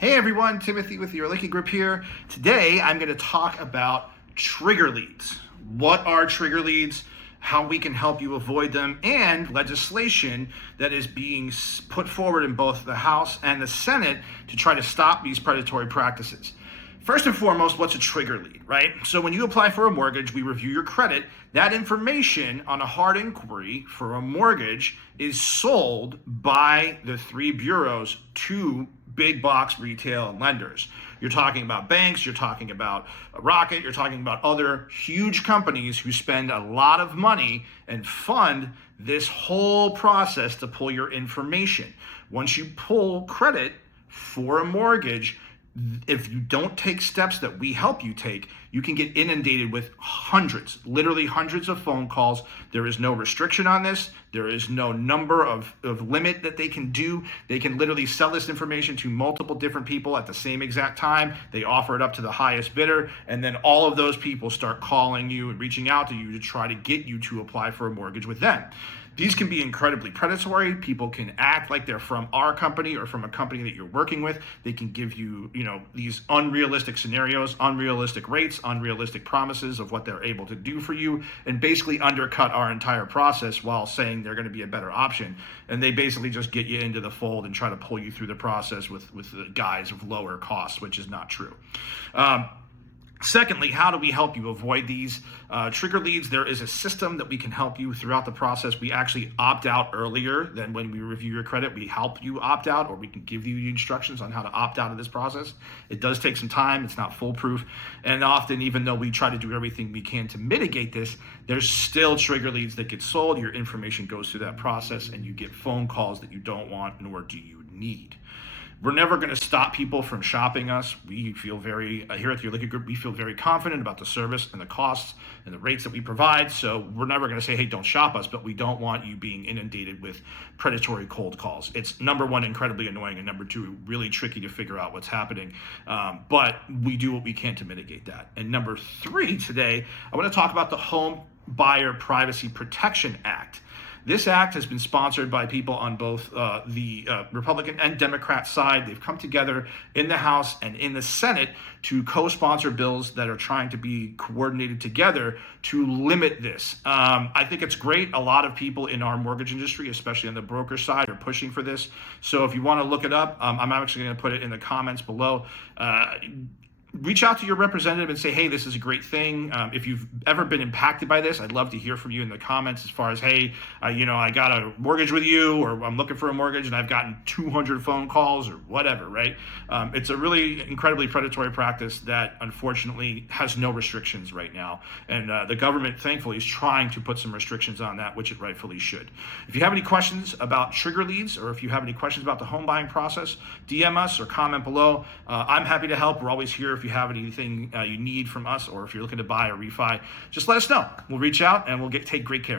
Hey everyone, Timothy with the Orlicki Group here. Today I'm going to talk about trigger leads. What are trigger leads? How we can help you avoid them, and legislation that is being put forward in both the House and the Senate to try to stop these predatory practices. First and foremost, what's a trigger lead, right? So when you apply for a mortgage, we review your credit. That information on a hard inquiry for a mortgage is sold by the three bureaus to big box retail lenders. You're talking about banks, you're talking about Rocket, you're talking about other huge companies who spend a lot of money and fund this whole process to pull your information. Once you pull credit for a mortgage, if you don't take steps that we help you take, you can get inundated with literally hundreds of phone calls. There is no restriction on this. There is no number of limit that they can do. They can literally sell this information to multiple different people at the same exact time. They offer it up to the highest bidder, and then all of those people start calling you and reaching out to you to try to get you to apply for a mortgage with them. These can be incredibly predatory. People can act like they're from our company or from a company that you're working with. They can give you, these unrealistic scenarios, unrealistic rates, unrealistic promises of what they're able to do for you, and basically undercut our entire process while saying they're going to be a better option. And they basically just get you into the fold and try to pull you through the process with the guise of lower costs, which is not true. Secondly, how do we help you avoid these trigger leads? There is a system that we can help you throughout the process. We actually opt out earlier than when we review your credit. We help you opt out, or we can give you the instructions on how to opt out of this process. It does take some time. It's not foolproof. And often, even though we try to do everything we can to mitigate this, there's still trigger leads that get sold. Your information goes through that process, and you get phone calls that you don't want, nor do you need. We're never going to stop people from shopping us. We feel here at the Orlicki Group, we feel very confident about the service and the costs and the rates that we provide. So we're never going to say, hey, don't shop us, but we don't want you being inundated with predatory cold calls. It's number one, incredibly annoying, and number two, really tricky to figure out what's happening. But we do what we can to mitigate that. And number three today, I want to talk about the Homebuyer Privacy Protection Act. This act has been sponsored by people on both the Republican and Democrat side. They've come together in the House and in the Senate to co-sponsor bills that are trying to be coordinated together to limit this. I think it's great. A lot of people in our mortgage industry, especially on the broker side, are pushing for this. So if you want to look it up, I'm actually going to put it in the comments below. Reach out to your representative and say, hey, this is a great thing. If you've ever been impacted by this, I'd love to hear from you in the comments as far as, hey, I got a mortgage with you, or I'm looking for a mortgage and I've gotten 200 phone calls or whatever, right? It's a really incredibly predatory practice that unfortunately has no restrictions right now. And the government, thankfully, is trying to put some restrictions on that, which it rightfully should. If you have any questions about trigger leads, or if you have any questions about the home buying process, DM us or comment below. I'm happy to help. We're always here. If you have anything you need from us, or if you're looking to buy or refi, just let us know. We'll reach out and we'll take great care of you.